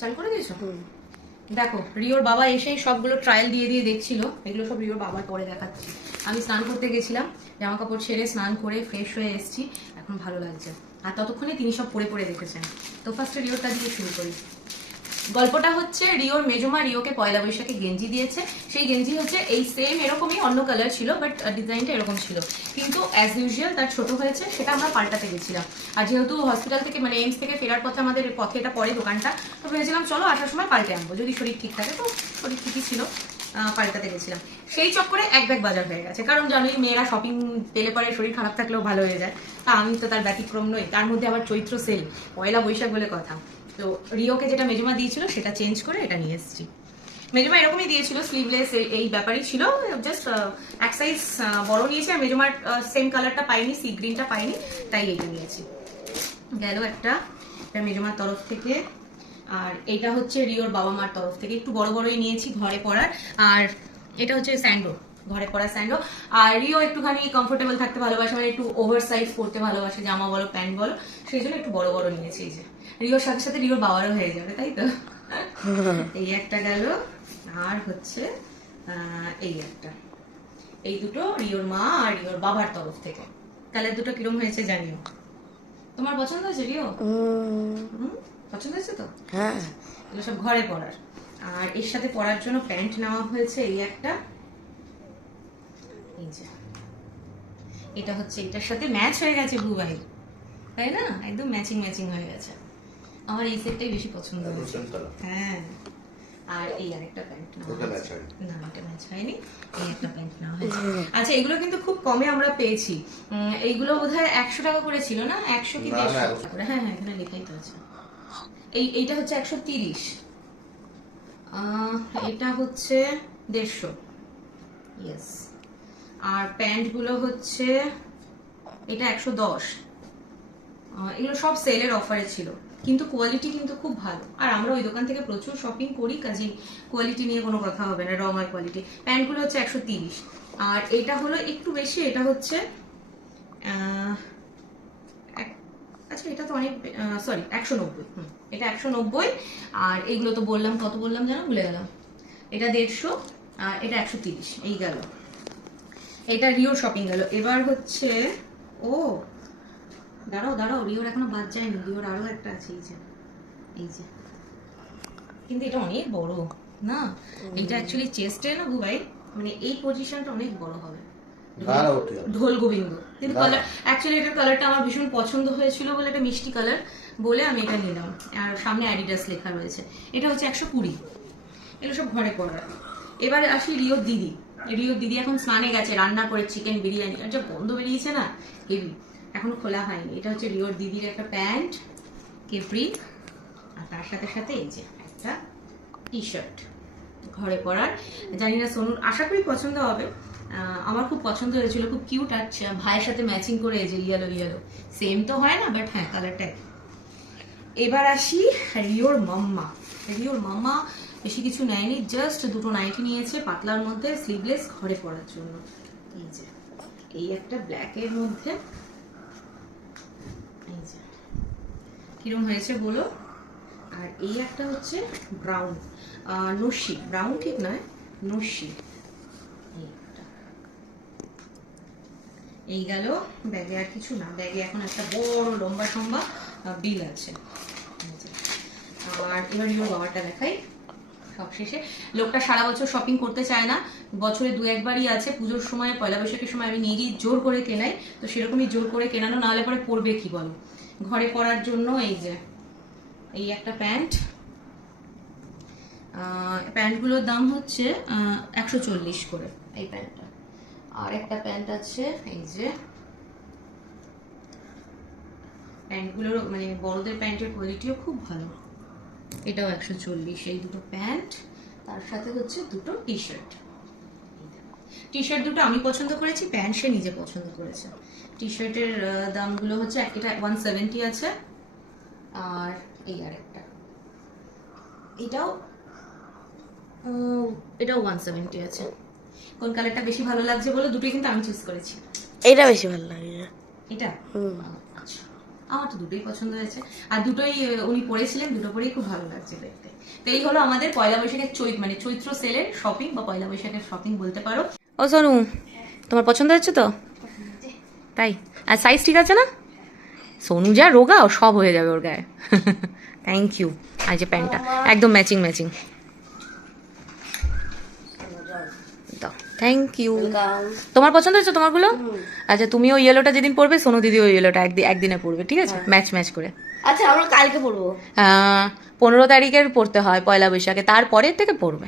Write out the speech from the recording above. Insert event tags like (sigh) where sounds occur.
চালু করে দিয়েছ? দেখো রিওর বাবা এসে সবগুলো ট্রায়াল দিয়ে দিয়ে দেখছিল। এগুলো সব রিওর বাবার পরে দেখাচ্ছি। আমি স্নান করতে গেছিলাম জামা কাপড় ছেড়ে স্নান করে ফ্রেশ হয়ে এসেছি। এখন ভালো লাগছে। আর ততক্ষণে তিনি সব পরে পরে দেখেছেন। তো ফার্স্টে রিওরটা দিয়ে শুরু করি। গল্পটা হচ্ছে রিওর মেজমা রিওকে পয়লা বৈশাখে গেঞ্জি দিয়েছে। সেই গেঞ্জি হচ্ছে এই সেম এরকমই অন্য কালার ছিল বাট ডিজাইনটা এরকম ছিল। কিন্তু অ্যাজ ইউজুয়াল তার ছোট হয়েছে, সেটা আমরা পাল্টাতে গেছিলাম। আর যেহেতু হসপিটাল থেকে মানে এইমস থেকে ফেরার পথে আমাদের পথে এটা পরে দোকানটা, তো ভেবেছিলাম চলো আসার সময় পাল্টে আনব। যদি শরীর ঠিক থাকে তো শরীর ঠিকই ছিল পাল্টাতে গেছিলাম। সেই চক্করে এক ব্যাগ বাজার হয়ে গেছে। কারণ জানোই মেয়েরা শপিং পেলে পরে শরীর খারাপ থাকলেও ভালো হয়ে যায়। তা আমি তো তার ব্যতিক্রম নই, তার মধ্যে আবার চৈত্র সেল, পয়লা বৈশাখ বলে কথা। তো রিওকে যেটা মেজমা দিয়েছিল সেটা চেঞ্জ করে এটা নিয়ে এসেছি। মেজমা এরকমই দিয়েছিল স্লিভলেস এই ব্যাপারই ছিল জাস্ট এক সাইজ বড় নিয়েছি আর মেজমার সেম কালারটা পাইনি সি গ্রিনটা পাইনি, তাই এইটা নিয়েছি। গেল একটা, এটা মেজমার তরফ থেকে, আর এটা হচ্ছে রিওর বাবা মার তরফ থেকে, একটু বড় বড়ই নিয়েছি ঘরে পড়ার আর এটা হচ্ছে স্যান্ডো। ঘরে পড়া স্যান্ডো। আর রিও একটুখানি কমফোর্টেবল থাকতে ভালোবাসে মানে একটু ওভার সাইজ পরতে ভালোবাসে জামা বলো প্যান্ট বলো। সেই জন্য একটু বড় বড় নিয়েছি এই যে। রিওর সাথে সাথে রিওর বাবারও হয়ে যাবে তাই তো? (laughs) এই একটা গেল আর হচ্ছে এই একটা। এই দুটো রিওর মা আর রিওর বাবার তরফ থেকে। কালের দুটো কিরম হয়েছে জানিও। তোমার পছন্দ হয়েছে রিও? হুম? পছন্দ হয়েছে তো? হ্যাঁ। এগুলো সব ঘরে পরার। আর এর সাথে পরার জন্য প্যান্ট নেওয়া হয়েছে এই একটা এই যে এটা হচ্ছে এটার সাথে ম্যাচ হয়ে গেছে ভুবাই। তাই না? একদম ম্যাচিং ম্যাচিং হয়ে গেছে। আমার এই সেটটাই বেশি পছন্দ হয়েছে। হ্যাঁ। আর এই আরেকটা প্যান্ট না এটা ম্যাচ হয়নি। এই একটা প্যান্ট নেওয়া হয়েছে। আচ্ছা এগুলো কিন্তু খুব কমে আমরা পেয়েছি। এইগুলো বোধহয় একশো টাকা করে ছিল না? একশো কি দেড়শো করে? হ্যাঁ হ্যাঁ এখানে লেখাই তো আছে। এই এইটা হচ্ছে একশো তিরিশ। এটা হচ্ছে দেড়শো। ইয়েস আর প্যান্টগুলো হচ্ছে, এটা একশো দশ। এগুলো সব সেলের অফারে ছিল। কিন্তু কোয়ালিটি কিন্তু খুব ভালো। আর আমরা ওই দোকান থেকে প্রচুর শপিং করি কাজেই কোয়ালিটি নিয়ে কোনো কথা হবে না রং আর কোয়ালিটি প্যান্টগুলো হচ্ছে একশো তিরিশ। আর এটা হলো একটু বেশি, এটা হচ্ছে আচ্ছা এটা তো অনেক সরি একশো নব্বই। এটা একশো নব্বই। আর এইগুলো তো বললাম, কত বললাম জানো ভুলে গেলাম। এটা দেড়শো, আর এটা একশো তিরিশ। এই গেল। এটা রিওর শপিং গেল। এবার হচ্ছে ও দাঁড়াও দাঁড়াও রিওর এখনও বাদ যায়নি রিওর আরও একটা আছে এই যে এই যে। কিন্তু এটা অনেক বড় না? এটা অ্যাকচুয়ালি চেস্টে না বুবাই মানে এই পজিশনটা অনেক বড় হবে। ঢোল গোবিন্দ। কিন্তু কালার অ্যাকচুয়ালি এটার কালারটা আমার ভীষণ পছন্দ হয়েছিল বলে এটা মিষ্টি কালার বলে আমি এটা নিলাম। আর সামনে অ্যাডিডাস লেখা রয়েছে। এটা হচ্ছে একশো কুড়ি। এগুলো সব ঘরে পড়ার এবারে আসি রিওর দিদি। রিওর দিদি এখন স্নানে গেছে, রান্না করে চিকেন বিরিয়ানি। আর যা বেরিয়েছে না, হেভি। এখনও খোলা হয়নি। এটা হচ্ছে রিওর দিদির একটা প্যান্ট কেপ্রি আর তার সাথে সাথে এই যে একটা টি শার্ট ঘরে পরার। জানি না সোনুর, আশা করি পছন্দ হবে। আমার খুব পছন্দ হয়েছিল, খুব কিউট আর ভাইয়ের সাথে ম্যাচিং করে এই যে ইয়েলো ইয়েলো সেম তো হয় না বাট হ্যাঁ কালারটা এবার আসি রিওর মাম্মা। রিওর মাম্মা বেশি কিছু নেয়নি জাস্ট দুটো নাইটি নিয়েছে পাতলার মধ্যে স্লিভলেস ঘরে পরার জন্য। এই যে, এই একটা ব্ল্যাকের মধ্যে। এই যে, কিরম হয়েছে বলো? আর এই একটা হচ্ছে ব্রাউন নস্যি ব্রাউন ঠিক নয়, নস্যি। এই গেল, ব্যাগে আর কিছু না, ব্যাগে এখন একটা বড় লম্বা সম্বা বিল আছে। আর এবার ইওর বাবারটা দেখাই। সব শেষে। লোকটা সারা বছর শপিং করতে চায় না। বছরে দু একবারই আছে। পুজোর সময়, পয়লা বৈশাখের সময় আমি নিজেই জোর করে কেনাই। তো সেরকমই জোর করে কেনানো না হলে পরে পরবে কি বলো? ঘরে পরার জন্য এই যে, এই একটা প্যান্ট। প্যান্টগুলোর দাম হচ্ছে একশো চল্লিশ করে এই প্যান্টটা। আর একটা প্যান্ট আছে, এই যে, প্যান্টগুলোর মানে বড়দের প্যান্টের কোয়ালিটিও খুব ভালো। এটাও একশো চল্লিশ এই দুটো প্যান্ট তার সাথে হচ্ছে দুটো টি শার্ট টি শার্ট দুটো আমি পছন্দ করেছি প্যান্ট সে নিজে পছন্দ করেছে। টি শার্টের দামগুলো হচ্ছে এটা ওয়ান সেভেন্টি আছে আর এই আরেকটা। এটাও আহ, এটাও ওয়ান সেভেন্টি আছে। কোন কালারটা বেশি ভালো লাগছে বলে? দুটোই কিন্তু আমি চুজ করেছি। এটা বেশি ভালো লাগে। এটা? হুম। আমার তো দুটোই পছন্দ হয়েছে। আর দুটোই উনি পরেছিলেন দুটো পরেই খুব ভালো লাগছে দেখতে। তো এই হলো আমাদের পয়লা বৈশাখের চৈত মানে চৈত্র সেলের শপিং বা পয়লা বৈশাখের শপিং বলতে পারো। ও সোনু তোমার পছন্দ হচ্ছে তো? তাই। আর সাইজ ঠিক আছে না? সোনু যা রোগা ও সব হয়ে যাবে ওর গায়ে। (laughs) থ্যাংক ইউ আর যে প্যান্টটা একদম ম্যাচিং ম্যাচিং থ্যাংক ইউ তোমার পছন্দ হয়েছে তোমারগুলো? আচ্ছা তুমি ওই ইয়েলোটা যেদিন পড়বে সোনু দিদি ওই ইয়েলোটা একদিন একদিনে পড়বে ঠিক আছে? ম্যাচ ম্যাচ করে। আচ্ছা আমরা কালকে পড়ব আহ, পনেরো তারিখের পড়তে হয় পয়লা বৈশাখে তারপরের থেকে পড়বে